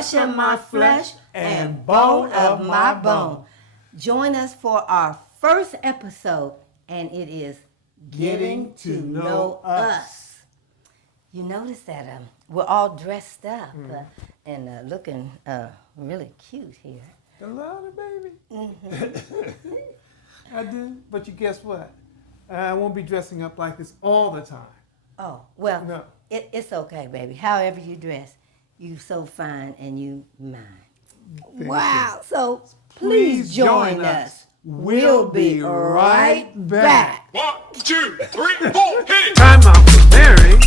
flesh of my flesh and bone of my bone. Join us for our first episode, and it is Getting to Know Us. You notice that we're all dressed up and looking really cute here. I love it, baby. I do, but you guess what? I won't be dressing up like this all the time. Oh, well, No. it's okay, baby. However you dress, you so fine and you mine. Wow. So please join us. We'll be right back. 1, 2, 3, 4, hit it! Time out for Mary.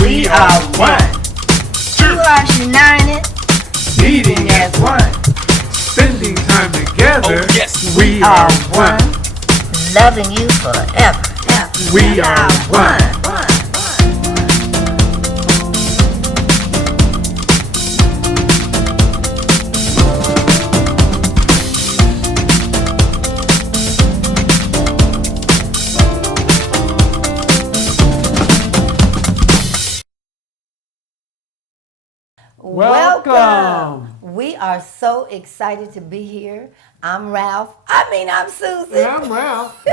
We are one. Two hearts united, Beating as one. Spending time together. Oh, yes. We are one. loving you forever. We are one. Welcome. We are so excited to be here. I'm Ralph. I'm Susan. And I'm Ralph.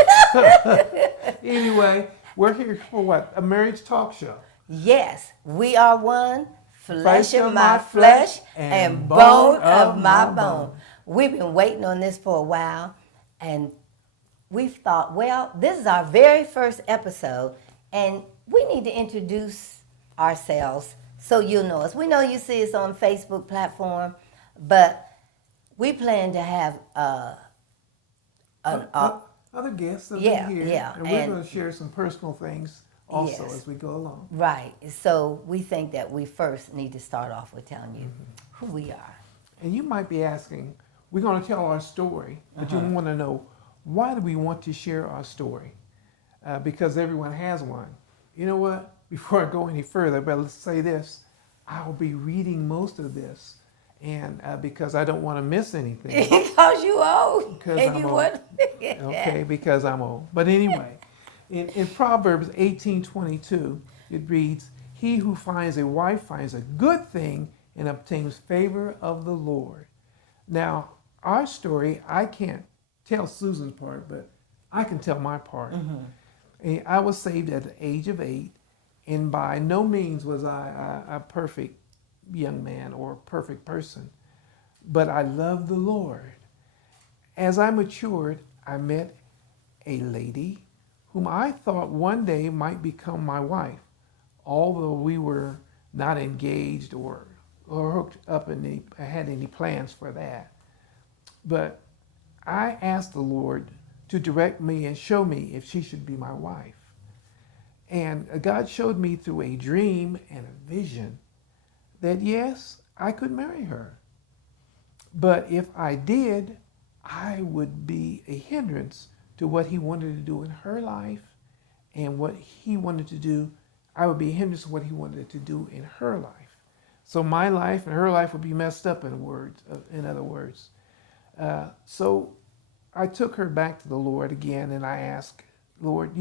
Anyway, we're here for what? A marriage talk show. Yes, we are one, flesh of my flesh and bone of my bone. We've been waiting on this for a while, and we've thought, well, this is our very first episode, and we need to introduce ourselves so you'll know us. We know you see us on Facebook platform, but we plan to have Other guests that Yeah, are here. yeah, And we're and- going to share some personal things also Yes. as we go along. right. So we think that we first need to start off with telling you who we are. And you might be asking, we're going to tell our story, but you want to know, why do we want to share our story? Because everyone has one. You know what? Before I go any further, but let's say this. I'll be reading most of this, and because I don't want to miss anything. Because you old. Because and I'm you old. would. Okay, because I'm old. But anyway, in Proverbs 18:22, it reads, "He who finds a wife finds a good thing and obtains favor of the Lord." Now, our story, I can't tell Susan's part, but I can tell my part. And I was saved at the age of 8, and by no means was I a perfect young man or perfect person, but I loved the Lord. As I matured, I met a lady whom I thought one day might become my wife, although we were not engaged or hooked up and had any plans for that. But I asked the Lord to direct me and show me if she should be my wife. And God showed me through a dream and a vision that yes, I could marry her. But if I did, I would be a hindrance to what he wanted to do in her life, and what he wanted to do, I would be a hindrance to what he wanted to do in her life. So my life and her life would be messed up, in other words. So I took her back to the Lord again, and I asked, Lord,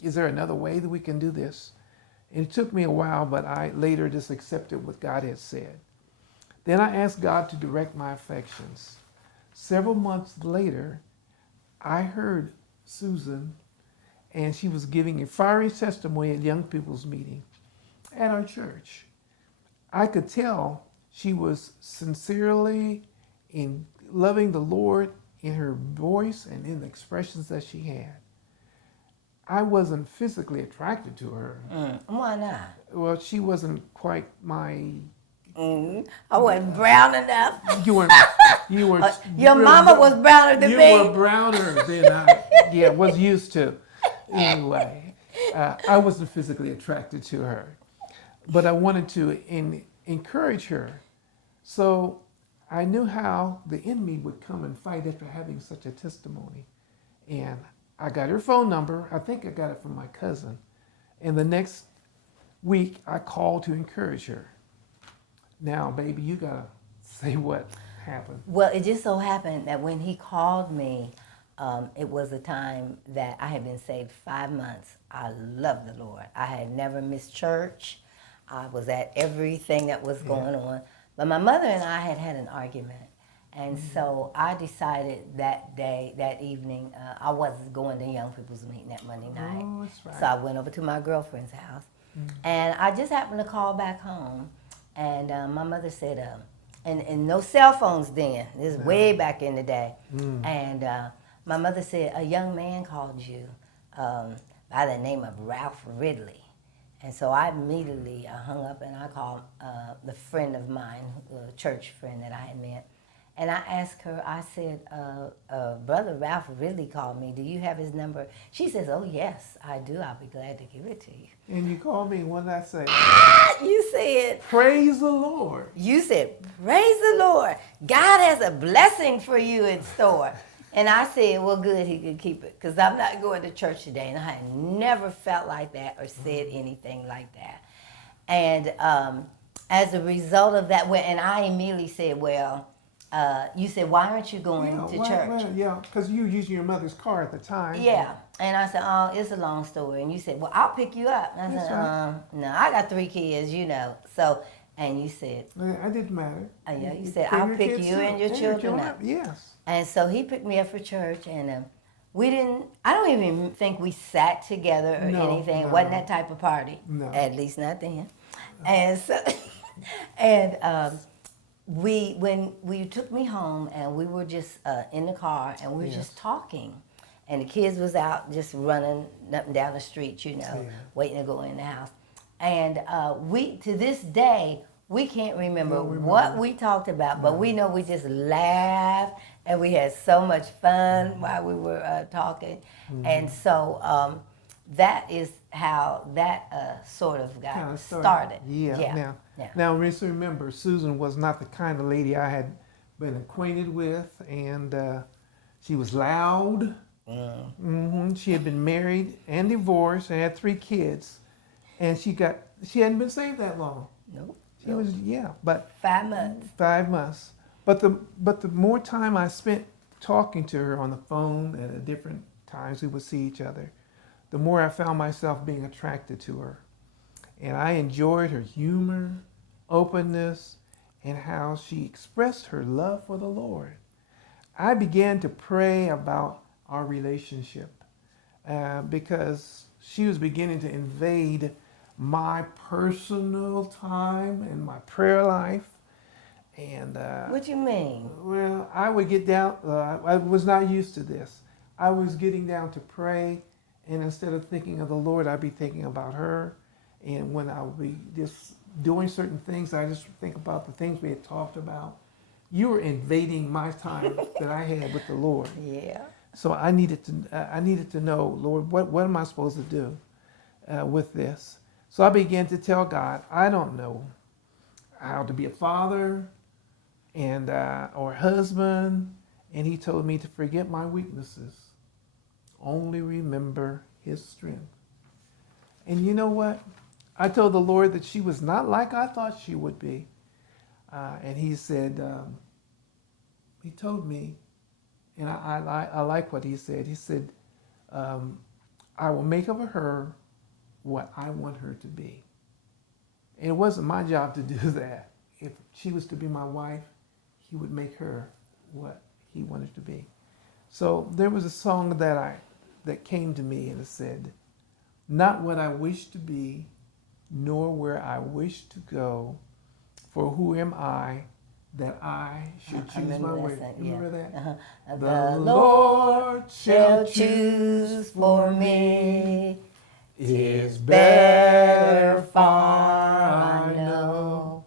is there another way that we can do this? And it took me a while, but I later just accepted what God had said. Then I asked God to direct my affections. Several months later, I heard Susan, and she was giving a fiery testimony at young people's meeting at our church. I could tell she was sincerely in loving the Lord in her voice and in the expressions that she had. I wasn't physically attracted to her. Why not? Well, she wasn't quite my. I wasn't brown enough. You weren't. Your mama was browner than me. You were browner than I was used to. Anyway, I wasn't physically attracted to her, but I wanted to encourage her. So I knew how the enemy would come and fight after having such a testimony. And I got her phone number. I think I got it from my cousin. And the next week, I called to encourage her. Now, baby, you got to say what happened. Well, it just so happened that when he called me, it was a time that I had been saved 5 months. I loved the Lord. I had never missed church. I was at everything that was going on. But my mother and I had had an argument. And so I decided that day, that evening, I wasn't going to young people's meeting that Monday night. Oh, that's right. So I went over to my girlfriend's house. And I just happened to call back home. And my mother said, and no cell phones then. This is way back in the day. And my mother said, a young man called you by the name of Ralph Ridley. And so I immediately hung up and I called the friend of mine, a church friend that I had met. And I asked her, I said, Brother Ralph Ridley called me. Do you have his number? She says, oh, yes, I do. I'll be glad to give it to you. And you called me, what did I say? You said, Praise the Lord. you said, praise the Lord. God has a blessing for you in store. And I said, well, good, he could keep it, because I'm not going to church today. And I had never felt like that or said anything like that. And as a result of that, and I immediately said, well, you said, why aren't you going to church? Yeah, because you were using your mother's car at the time. Yeah. And I said, oh, it's a long story. And you said, well, I'll pick you up. And I said, right. no, I got 3 kids, So, and you said, I didn't matter. yeah, you said, I'll pick you and your children up. Yes. And so he picked me up for church, and I don't even think we sat together or anything. It wasn't that type of party. No. At least not then. And so, and when you took me home, and we were just in the car, and we were just talking. And the kids was out just running up and down the street, waiting to go in the house. And to this day, we can't remember what we talked about, but we know we just laughed and we had so much fun while we were talking. And so that is how that sort of got started. Yeah. Now, remember, Susan was not the kind of lady I had been acquainted with, and she was loud. She had been married and divorced and had 3 kids, and she hadn't been saved that long. Nope. She was but 5 months. 5 months. But the more time I spent talking to her on the phone and at different times we would see each other, the more I found myself being attracted to her, and I enjoyed her humor, openness, and how she expressed her love for the Lord. I began to pray about our relationship because she was beginning to invade my personal time and my prayer life. And What you mean? well, I would get down, I was not used to this. I was getting down to pray, and instead of thinking of the Lord, I'd be thinking about her. And when I would be just doing certain things, I just think about the things we had talked about. You were invading my time that I had with the Lord. Yeah. So I needed to know, Lord, what am I supposed to do with this? So I began to tell God, I don't know how to be a father and or husband, and He told me to forget my weaknesses, only remember His strength. And you know what? I told the Lord that she was not like I thought she would be, and He said, He told me. And I like what He said. He said, I will make of her what I want her to be. And it wasn't my job to do that. If she was to be my wife, He would make her what He wanted to be. So there was a song that came to me, and it said, not what I wish to be, nor where I wish to go, for who am I that I should choose my way. Remember that? Uh-huh. The Lord shall choose for me. Is better far, I know.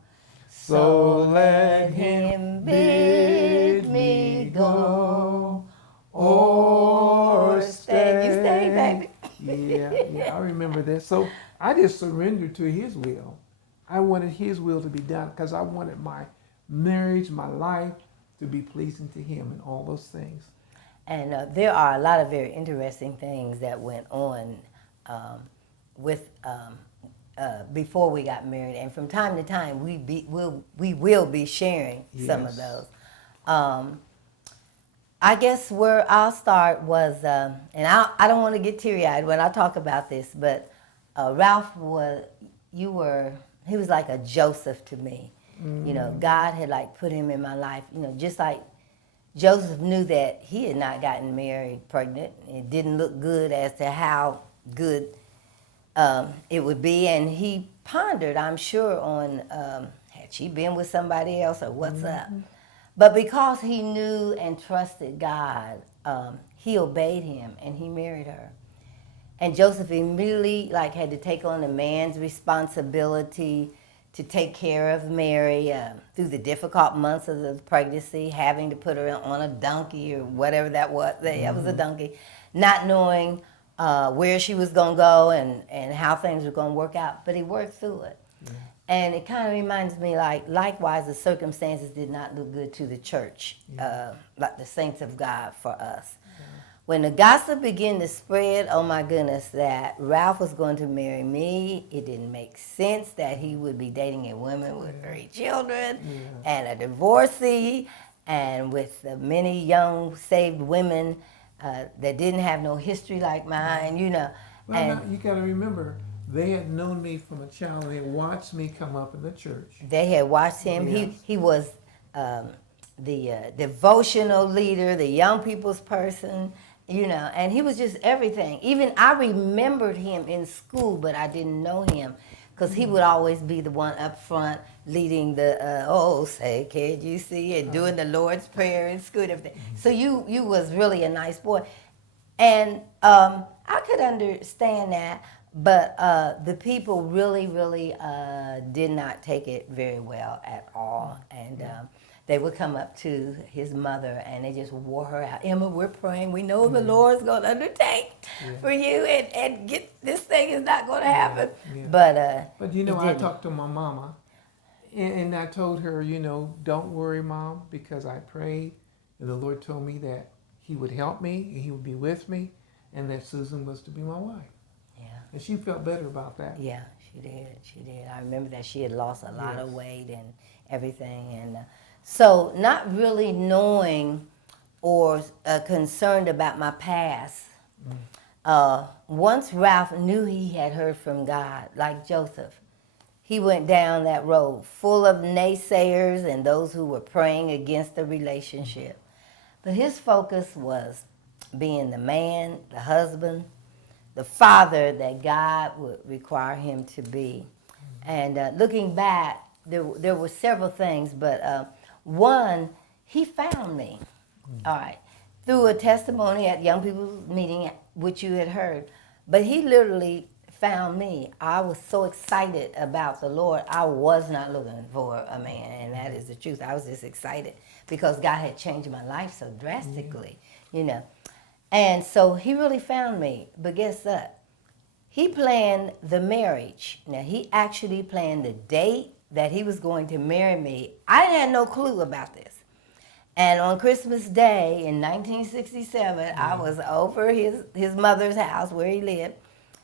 So let Him bid me go or stay. You stay, baby. Yeah, I remember that. So I just surrendered to His will. I wanted His will to be done because I wanted my marriage, my life, to be pleasing to Him and all those things. And there are a lot of very interesting things that went on before we got married, and from time to time we will be sharing some of those. I guess where I'll start was, and I don't want to get teary-eyed when I talk about this, but Ralph he was like a Joseph to me. You know, God had like put him in my life, you know, just like Joseph knew that he had not gotten Mary pregnant. It didn't look good as to how good it would be. And he pondered, I'm sure, on had she been with somebody else or what's up. But because he knew and trusted God, he obeyed him and he married her. And Joseph immediately like had to take on the man's responsibility to take care of Mary through the difficult months of the pregnancy, having to put her on a donkey or whatever that was. That was a donkey, not knowing where she was going to go and how things were going to work out. But he worked through it. And it kind of reminds me, like, likewise, the circumstances did not look good to the church, like the saints of God for us. When the gossip began to spread, oh my goodness, that Ralph was going to marry me, it didn't make sense that he would be dating a woman with 3 children and a divorcee, and with the many young saved women that didn't have no history like mine, you know. Well, And now, you got to remember, they had known me from a child, and they watched me come up in the church. they had watched him. Yes. He was the devotional leader, the young people's person, you know, and he was just everything. Even I remembered him in school, but I didn't know him because he would always be the one up front leading the, say, can you see it, doing the Lord's Prayer in school and everything. So you was really a nice boy. And I could understand that, but the people really, really did not take it very well at all. And they would come up to his mother and they just wore her out. Emma, we're praying. We know the Lord's going to undertake for you, and get this thing is not going to happen. Yeah. But you know, it I didn't. talked to my mama, and I told her, you know, don't worry, Mom, because I prayed, and the Lord told me that he would help me, and he would be with me, and that Susan was to be my wife. Yeah. And she felt better about that. Yeah, she did. She did. I remember that she had lost a lot of weight and everything. And so not really knowing or concerned about my past, once Ralph knew he had heard from God, like Joseph, he went down that road full of naysayers and those who were praying against the relationship. But his focus was being the man, the husband, the father that God would require him to be. And looking back, there were several things, but one, he found me, all right, through a testimony at Young People's Meeting, which you had heard. But he literally found me. I was so excited about the Lord. I was not looking for a man, and that is the truth. I was just excited because God had changed my life so drastically, you know. And so he really found me. But guess what? He planned the marriage. Now, he actually planned the date that he was going to marry me. I had no clue about this. And on Christmas Day in 1967, I was over his mother's house where he lived.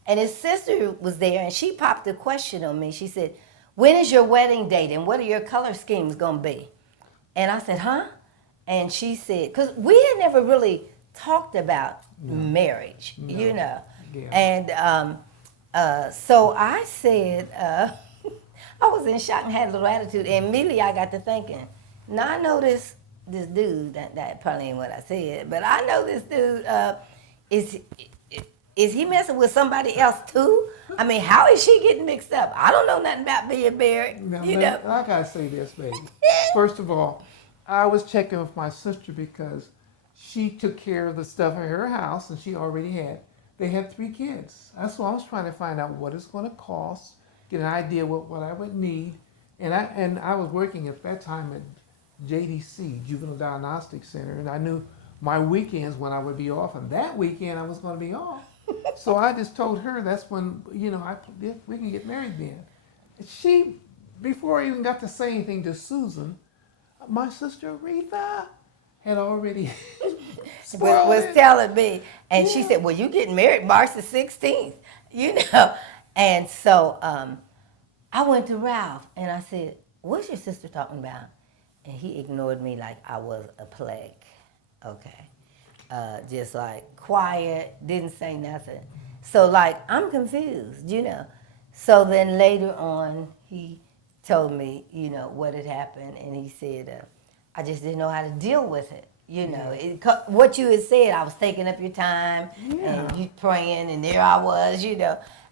And his sister was there, and she popped a question on me. She said, when is your wedding date, and what are your color schemes going to be? And I said, huh? And she said, because we had never really talked about marriage, you know. Yeah. And so I said, I was in shock and had a little attitude. And immediately I got to thinking, now I know this dude, that probably ain't what I said, but I know this dude, is he messing with somebody else too? I mean, how is she getting mixed up? I don't know nothing about being married, Now, you know. I gotta say this, baby. First of all, I was checking with my sister because she took care of the stuff in her house, and they had 3 kids. That's why I was trying to find out what it's going to cost, get an idea what I would need, and I was working at that time at JDC, Juvenile Diagnostic Center, and I knew my weekends when I would be off, and that weekend I was going to be off. So I just told her that's when, you know, we can get married then. She, before I even got to say anything to Susan, my sister Aretha had already was it. telling me, and she Yeah. said, well, you getting married March the 16th, you know. And so I went to Ralph, and I said, what's your sister talking about? And he ignored me like I was a plague, okay. Just like quiet, didn't say nothing. So like, I'm confused, you know. So then later on, he told me, what had happened, and he said, I just didn't know how to deal with it. What you had said, I was taking up your time, and you praying, and there I was,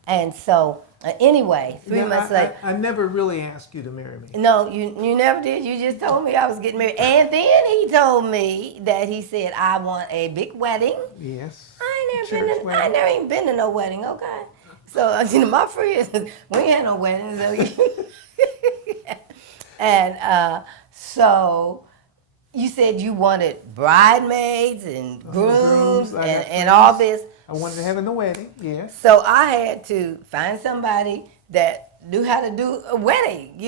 And so, anyway, 3 months later. I never really asked you to marry me. No, you never did. You just told me I was getting married. And then he told me that he said, I want a big wedding. Yes. I ain't never even been to no wedding, okay? So, my friends, we ain't had no weddings. And so you said you wanted bridesmaids and grooms and all this. I wanted to have in the wedding, yes. So I had to find somebody that knew how to do a wedding,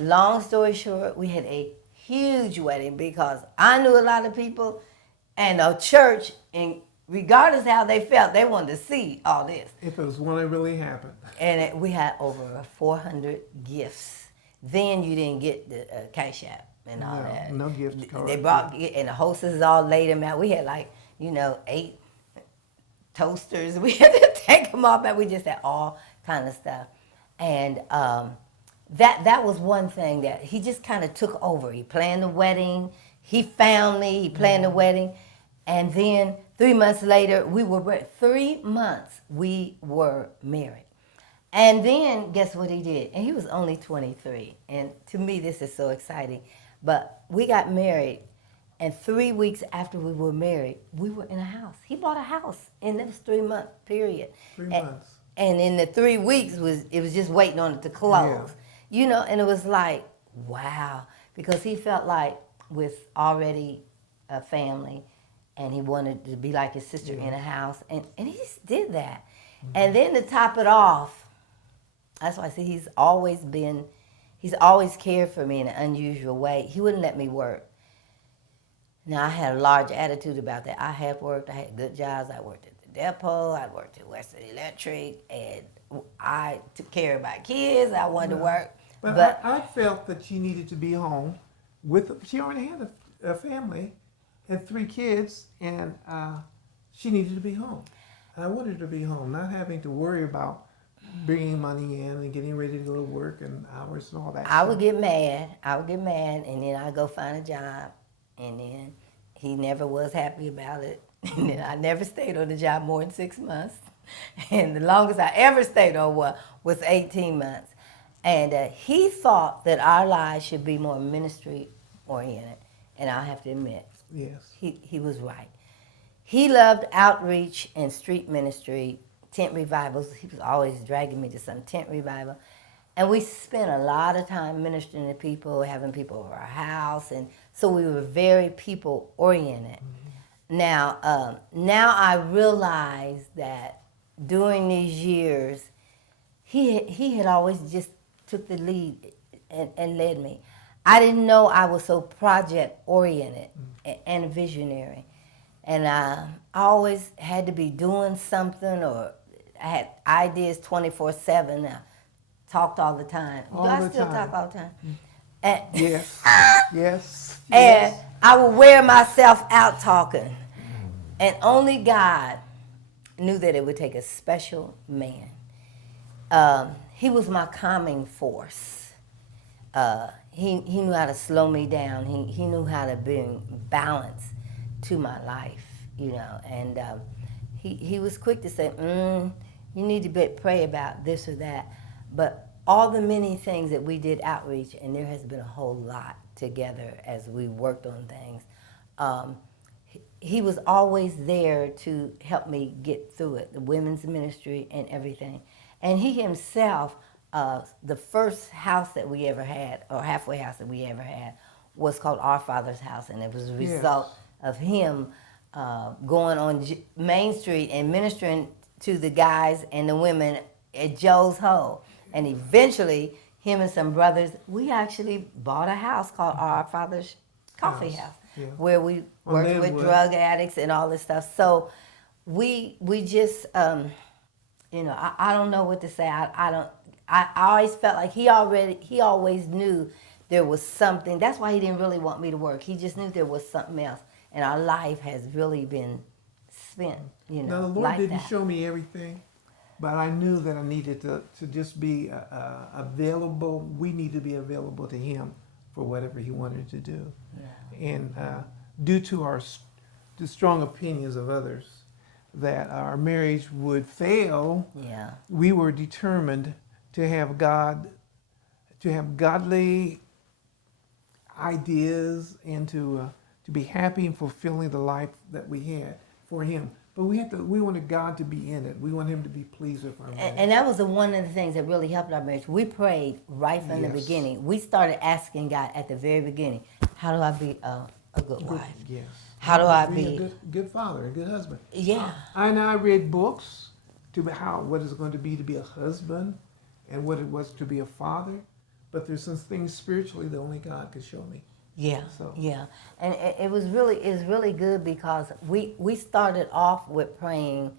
Long story short, we had a huge wedding because I knew a lot of people and a church, and regardless how they felt, they wanted to see all this. If it was one that really happened. And we had over 400 gifts. Then you didn't get the cash app and all that. No gift card. They brought, and the hostesses all laid them out. We had 8 toasters. We had to take them off, and we just had all kind of stuff. And that was one thing that he just kind of took over. He planned the wedding. He found me. He planned the wedding. And then 3 months later, 3 months we were married. And then guess what he did? And he was only 23. And to me, this is so exciting. But we got married, and 3 weeks after we were married, we were in a house. He bought a house in this 3-month period. 3 months. And in the 3 weeks, it was just waiting on it to close. And it was like, wow. Because he felt like with already a family, and he wanted to be like his sister in a house. And he just did that. Mm-hmm. And then to top it off, that's why I say he's always cared for me in an unusual way. He wouldn't let me work. Now, I had a large attitude about that. I have worked. I had good jobs. I worked at the depot. I worked at Western Electric. And I took care of my kids. I wanted to work. But I felt that she needed to be home she already had a family, had 3 kids, and she needed to be home. And I wanted her to be home, not having to worry about bringing money in and getting ready to go to work and hours and all that. I would get mad, and then I'd go find a job, and then he never was happy about it. And then I never stayed on the job more than 6 months. And the longest I ever stayed on was 18 months. And he thought that our lives should be more ministry-oriented, and I have to admit, yes, he was right. He loved outreach and street ministry, tent revivals. He was always dragging me to some tent revival. And we spent a lot of time ministering to people, having people over our house. And so we were very people-oriented. Mm-hmm. Now I realize that during these years, he had always just took the lead and led me. I didn't know I was so project-oriented and visionary. And I always had to be doing something, or I had ideas 24/7. I talked all the time. Do I still talk all the time? And, yes, yes. And I would wear myself out talking. And only God knew that it would take a special man. He was my calming force. He knew how to slow me down. He knew how to bring balance to my life, and he was quick to say, you need to pray about this or that. But all the many things that we did outreach, and there has been a whole lot together as we worked on things, he was always there to help me get through it, the women's ministry and everything. And he himself, the first house that we ever had, or halfway house that we ever had, was called Our Father's House, and it was a result of him going on Main Street and ministering to the guys and the women at Joe's Hole. And eventually, him and some brothers, we actually bought a house called Our Father's Coffee House, where we worked with drug addicts and all this stuff. So we just, I don't know what to say. I always felt like he always knew there was something. That's why he didn't really want me to work. He just knew there was something else. And our life has really been spent, Now the Lord like didn't that. show me everything. But I knew that I needed to just be available. We need to be available to him for whatever he wanted to do. Yeah. And due to the strong opinions of others that our marriage would fail, Yeah. we were determined to have godly ideas and to be happy and fulfilling the life that we had for him. But we wanted God to be in it. We want him to be pleased with our marriage. And that was one of the things that really helped our marriage. We prayed right from the Yes. beginning. We started asking God at the very beginning, how do I be a good wife? Yes. How do I a be? good father, a good husband? Yeah. I read books what it's going to be a husband, and what it was to be a father. But there's some things spiritually that only God could show me. Yeah, So- yeah, and it was really good because we started off with praying.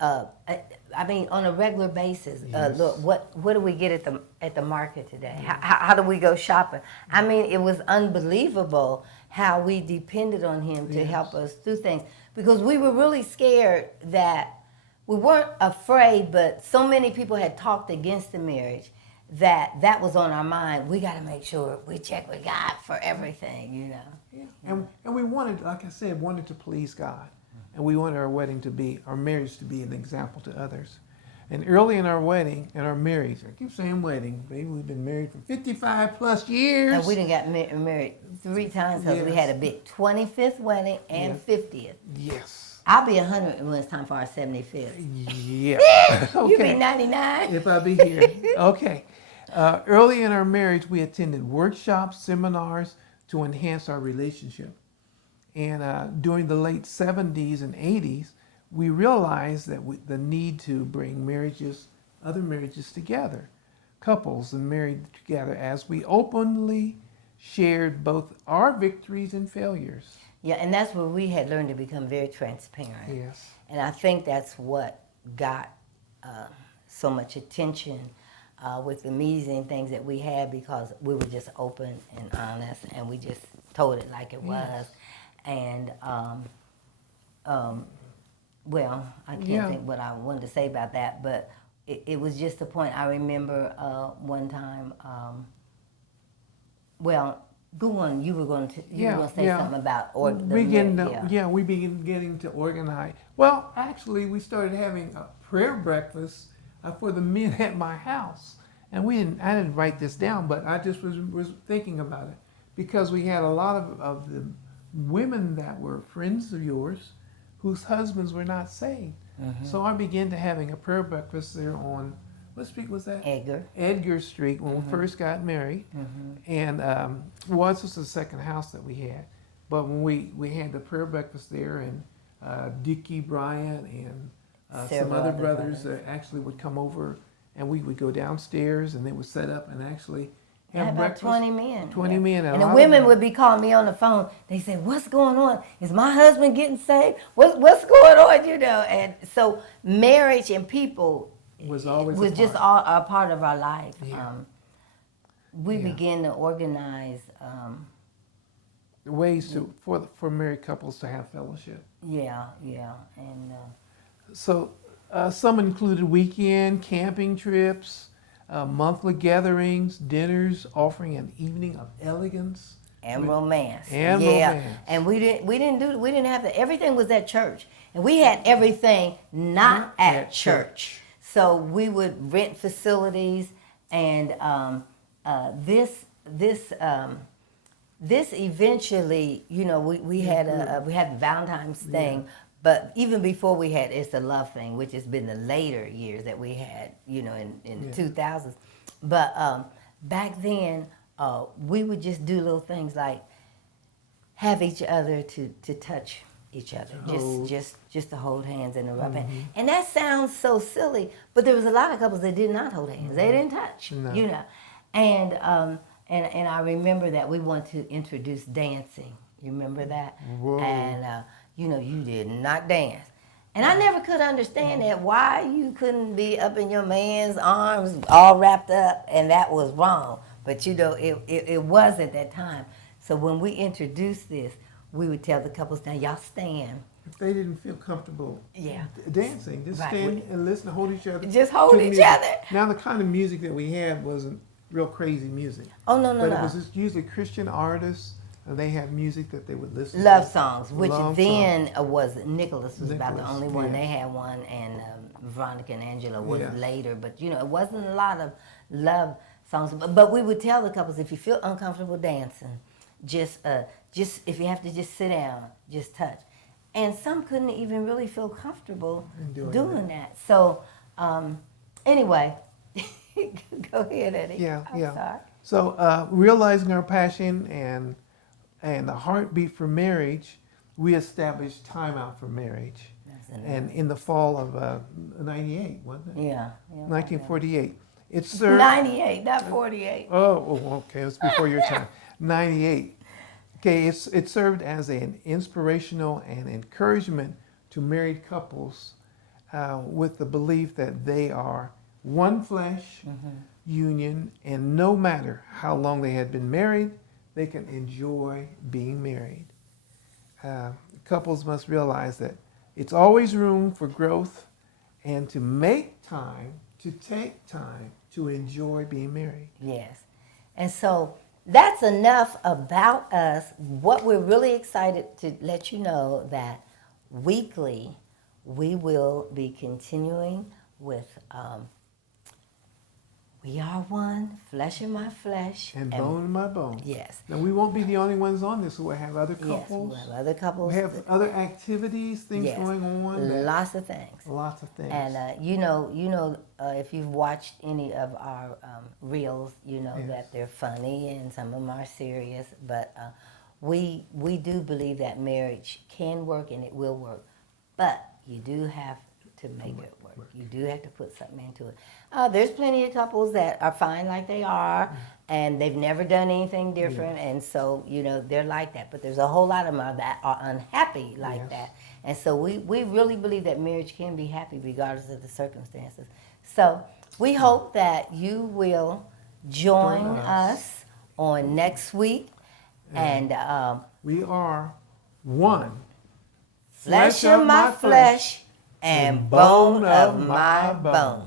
I mean, on a regular basis. Yes. Look, what do we get at the market today? How do we go shopping? I mean, it was unbelievable how we depended on him to Yes. help us do things because we were really scared that we weren't afraid, but so many people had talked against the marriage that was on our mind. We got to make sure we check with God for everything, you know. Yeah. And we wanted, like I said, wanted to please God. And we wanted our marriage to be an example to others. And early in our wedding, in our marriage, I keep saying wedding, baby, we've been married for 55 plus years. And we done got married 3 times because we Yes. had a big 25th wedding and Yes. 50th. Yes. I'll be 100 when it's time for our 75th. Yeah. You be 99. If I be here. Okay. Early in our marriage, we attended workshops, seminars to enhance our relationship. And during the late 70s and 80s, we realized that the need to bring other marriages together, couples and married together, as we openly shared both our victories and failures. Yeah, and that's where we had learned to become very transparent. Yes. And I think that's what got so much attention with the meetings and things that we had because we were just open and honest and we just told it like it was. And, well, I can't Yeah. think what I wanted to say about that, but it was just a point. I remember one time, well, go on, you were going to say something about we began getting to organize. Well, actually, we started having a prayer breakfast for the men at my house, and I didn't write this down, but I just was thinking about it because we had a lot of the women that were friends of yours whose husbands were not saved. Mm-hmm. So I began to having a prayer breakfast there on, what street was that? Edgar Street when we first got married. And this was the second house that we had. But when we had the prayer breakfast there, and Dickie Bryant and some other brothers actually would come over, and we would go downstairs and they would set up and actually have about breakfast. 20 men. 20 men. And the women would be calling me on the phone. They said, "What's going on? Is my husband getting saved? What's going on?" You know. And so marriage and people was always just all a part of our life. Yeah. We began to organize. Ways for married couples to have fellowship. Yeah, and So some included weekend camping trips, monthly gatherings, dinners, offering an evening of elegance and romance. And yeah. romance. And we didn't have to. Everything was at church, and we had everything not at church. So we would rent facilities, and this eventually, you know, we had the Valentine's thing, but even before we had It's a Love Thing, which has been the later years that we had, you know, in the 2000s. But back then, we would just do little things like have each other to touch each other, just to hold hands and to rub hands. And that sounds so silly, but there was a lot of couples that did not hold hands. They didn't touch, you know. And I remember that we wanted to introduce dancing. You remember that? Whoa. And you know, you did not dance. And I never could understand that, why you couldn't be up in your man's arms all wrapped up, and that was wrong. But you know, it was at that time. So when we introduced this, we would tell the couples, now y'all stand, if they didn't feel comfortable Yeah. dancing, just Right. stand and listen, hold each other. Just hold to each music. other. Now the kind of music that we had wasn't real crazy music. Oh, no, no, But no. it was just usually Christian artists, and they had music that they would listen Love to. songs, which Love then was Nicholas was about the Nicholas, only one. yeah. They had one, and Veronica and Angela was Yeah. later. But it wasn't a lot of love songs. But we would tell the couples, if you feel uncomfortable dancing, just if you have to just sit down, just touch. And some couldn't even really feel comfortable In doing that. So anyway, go ahead, Eddie. Yeah, I'm yeah. sorry. So realizing our passion and the heartbeat for marriage, we established time out for marriage. And in the fall of 98, wasn't it? Yeah. 1948. It served. 98, not 48. Oh, okay. It was before your time. 98. Okay, it served as an inspirational and encouragement to married couples with the belief that they are one flesh union, and no matter how long they had been married, they can enjoy being married. Couples must realize that it's always room for growth and to make time, to take time to enjoy being married. Yes. And so that's enough about us. What we're really excited to let you know that weekly we will be continuing with We Are One, Flesh in My Flesh. And bone in my bone. Yes. Now, we won't be the only ones on this. We'll have other Yes, couples. we'll have other couples. We have other activities, things Yes. going on. Lots of things. Lots of things. And if you've watched any of our reels, you know Yes. that they're funny and some of them are serious. But we do believe that marriage can work and it will work, but you do have to make it work. You do have to put something into it. There's plenty of couples that are fine like they are, and they've never done anything different, and so they're like that. But there's a whole lot of them that are unhappy like Yes. that. And so we really believe that marriage can be happy regardless of the circumstances. So we hope that you will join Join us. us on next week. And We are one. flesh of my flesh and bone of my bone.